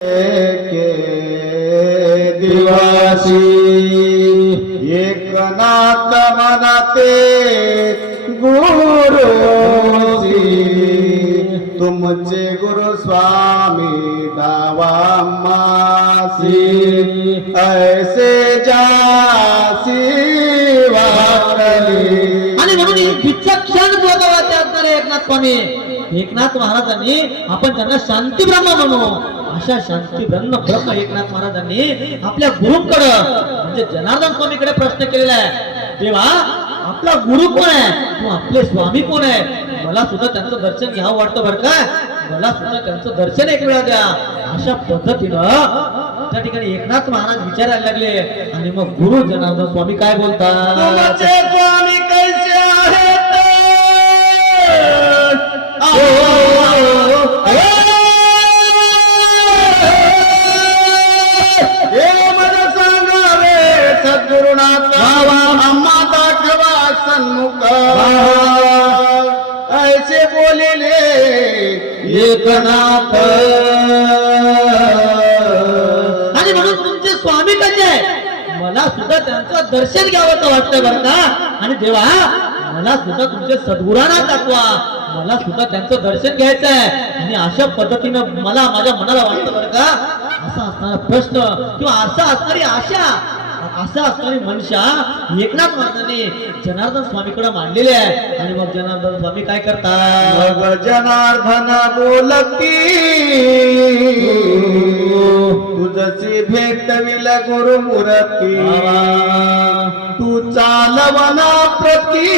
के दिवसी एकनाथ मनाते गुरुसी तुमचे गुरु स्वामी दावामासी ऐसे जासी वाटली. आणि म्हणून ही विचक्षण बोधावाचे असणारे एकनाथ स्वामी एकनाथ महाराजांनी आपण त्यांना शांती ब्रह्म म्हणू. अशा शांती ब्रह्म एकनाथ महाराजांनी आपल्या गुरुकडे म्हणजे जनार्दन स्वामीकडे प्रश्न केलेला आहे. देवा आपला गुरु कोण आहे, तू आपले स्वामी कोण आहे, मला सुद्धा त्यांचं दर्शन घ्यावं वाटतं बरं का, मला सुद्धा त्यांचं दर्शन एक वेळा द्या. अशा पद्धतीनं त्या ठिकाणी एकनाथ महाराज विचारायला लागले. आणि मग गुरु जनार्दन स्वामी काय बोलतात, स्वामी कैसे आहेत सद्गुरुनाथ आम्हा दाखवा सन्मुख ऐसे बोलिले एकनाथ. आणि म्हणून तुमचे स्वामी कसे आहे, मला सुद्धा त्यांचं दर्शन घ्यावं वाटतं बरं का. आणि देवा मला सुद्धा तुमचे सद्गुरांना दाखवा, मला सुद्धा त्यांचं दर्शन घ्यायचं आहे. आणि अशा पद्धतीनं मला माझ्या मनाला वाटतं बरं का, असा असणारा प्रश्न किंवा असा असणारी आशा असा असणारी मनशा एकनाथ महाराजांनी जनार्दन स्वामीकडे मांडलेली आहे. आणि मग जनार्दन स्वामी काय करतात, जनार्दन बोलती तुझची भेटविल गुरुमूर्ती तू चालवना प्रती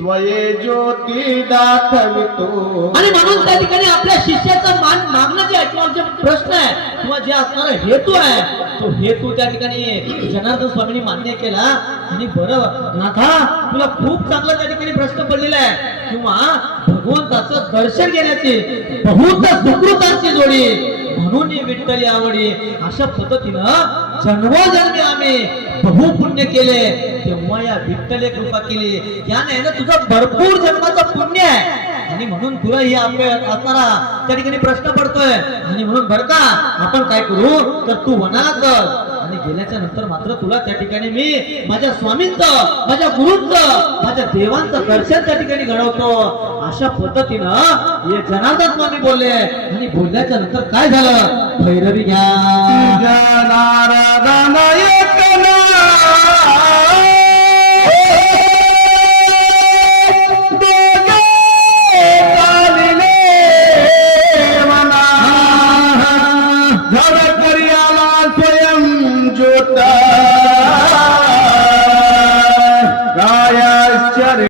स्वये ज्योती दाखवितो. आणि म्हणून त्या ठिकाणी आपल्या शिष्याचा मान मागणं जे आहे किंवा जे प्रश्न आहे किंवा जे असणारा हेतू आहे तो हेतू त्या ठिकाणी जनार्दन स्वामींनी मान्य केला. आणि बरं नाथा तुला खूप चांगला त्या ठिकाणी प्रश्न पडलेला आहे किंवा भगवंताचं दर्शन घेण्याची बहुत सुकृतांची जोडी म्हणून विठ्ठल आवडी. अशा पद्धतीनं जन्मोजन्मी आम्ही बहु पुण्य केले तेव्हा या विठ्ठल कृपा केली. याने ना तुझं भरपूर जन्माचं पुण्य आहे. आणि म्हणून तुला ही असणारा त्या ठिकाणी प्रश्न पडतोय. आणि म्हणून बरं का आपण काय करू तर तू वनात बस आणि गेल्याच्या नंतर मात्र तुला त्या ठिकाणी मी माझ्या स्वामींचं माझ्या गुरुंचं माझ्या देवांचं दर्शन त्या ठिकाणी घडवतो. अशा पद्धतीनं हे जनार्दन स्वामी बोलले. आणि बोलल्याच्या नंतर काय झालं, भैरवी घ्या जनार्दन स्वयं ज्योत